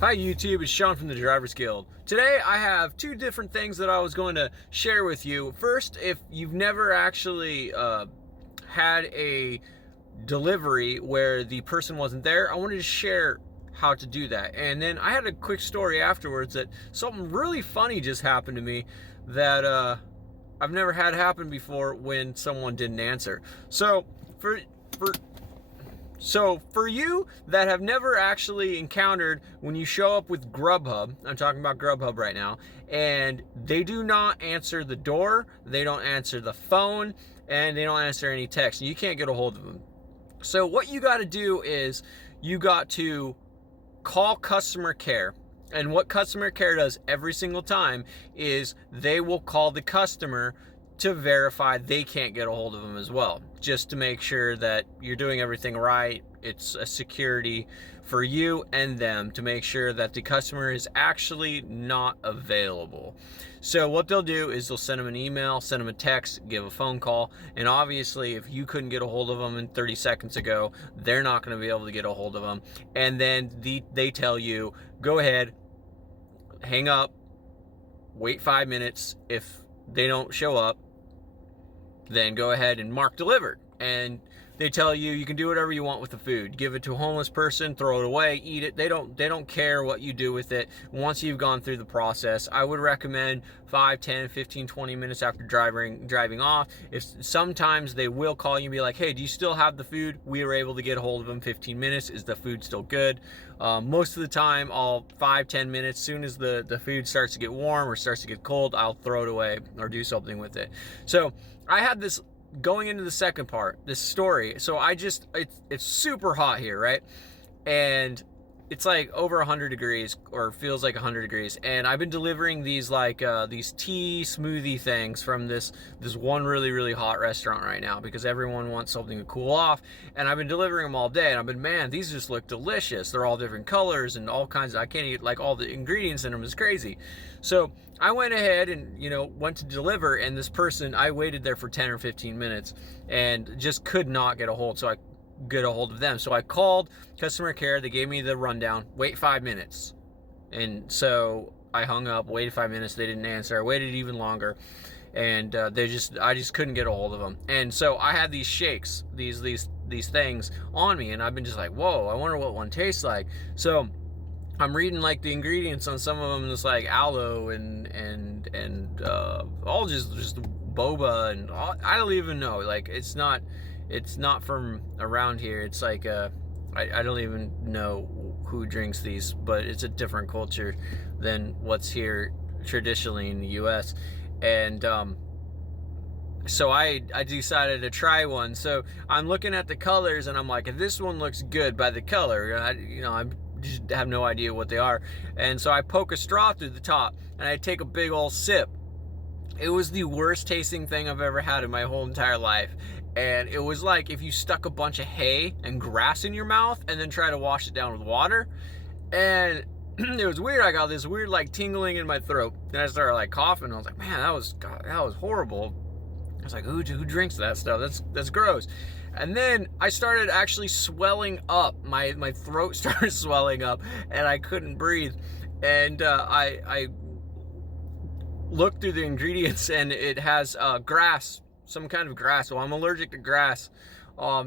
Hi YouTube, it's Sean from the Drivers Guild. Today I have two different things that I was going to share with you. First, if you've never actually had a delivery where the person wasn't there, I wanted to share how to do that. And then I had a quick story afterwards that something really funny just happened to me that I've never had happen before when someone didn't answer. So for you that have never actually encountered when you show up with Grubhub, I'm talking about Grubhub right now, and they do not answer the door, they don't answer the phone, and they don't answer any text, and you can't get a hold of them. So what you got to do is you got to call customer care. And what customer care does every single time is they will call the customer to verify they can't get a hold of them as well, just to make sure that you're doing everything right. It's a security for you and them to make sure that the customer is actually not available. So what they'll do is they'll send them an email, send them a text, give a phone call, and obviously if you couldn't get a hold of them in 30 seconds ago, they're not going to be able to get a hold of them. And then they tell you, go ahead, hang up, wait 5 minutes. If they don't show up, then go ahead and mark delivered. And they tell you you can do whatever you want with the food. Give it to a homeless person, throw it away, eat it. They don't care what you do with it once you've gone through the process. I would recommend 5, 10, 15, 20 minutes after driving off. If sometimes they will call you and be like, hey, do you still have the food? We were able to get a hold of them 15 minutes. Is the food still good? Most of the time, all 5, 10 minutes, soon as the food starts to get warm or starts to get cold, I'll throw it away or do something with it. So I had this going into the second part, this story. So it's super hot here, right? And it's like over 100 degrees, or feels like 100 degrees. And I've been delivering these these tea smoothie things from this one really, really hot restaurant right now because everyone wants something to cool off. And I've been delivering them all day. And I've been, man, these just look delicious. They're all different colors and all kinds of, I can't eat, like all the ingredients in them is crazy. So I went ahead and, went to deliver, and this person, I waited there for 10 or 15 minutes and just could not get a hold. So I get a hold of them. So I called customer care. They gave me the rundown. Wait 5 minutes. And so I hung up, waited 5 minutes. They didn't answer. I waited even longer. And I just couldn't get a hold of them. And so I had these shakes, these things on me, and I've been just like, whoa, I wonder what one tastes like. So I'm reading like the ingredients on some of them. It's like aloe and all just boba and all, I don't even know. Like it's not from around here. It's like I don't even know who drinks these, but it's a different culture than what's here traditionally in the U.S. And so I decided to try one. So I'm looking at the colors and I'm like, if this one looks good by the color, I just have no idea what they are. And so I poke a straw through the top and I take a big old sip. It was the worst tasting thing I've ever had in my whole entire life. And it was like if you stuck a bunch of hay and grass in your mouth and then try to wash it down with water. And it was weird. I got this weird like tingling in my throat. And I started like coughing. I was like, man, that was horrible. I was like, who drinks that stuff? That's gross. And then I started actually swelling up. My throat started swelling up and I couldn't breathe. And I looked through the ingredients and it has grass, some kind of grass. Well, I'm allergic to grass.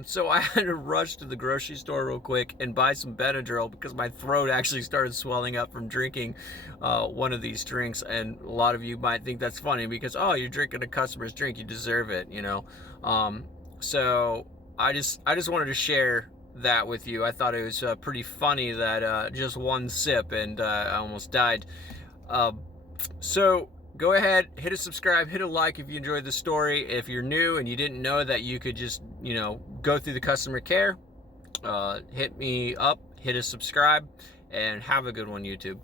So I had to rush to the grocery store real quick and buy some Benadryl because my throat actually started swelling up from drinking one of these drinks. And a lot of you might think that's funny because, oh, you're drinking a customer's drink, you deserve it, So I just wanted to share that with you. I thought it was pretty funny that just one sip and I almost died. So go ahead, hit a subscribe, hit a like if you enjoyed the story. If you're new and you didn't know that you could just, go through the customer care, hit me up, hit a subscribe, and have a good one, YouTube.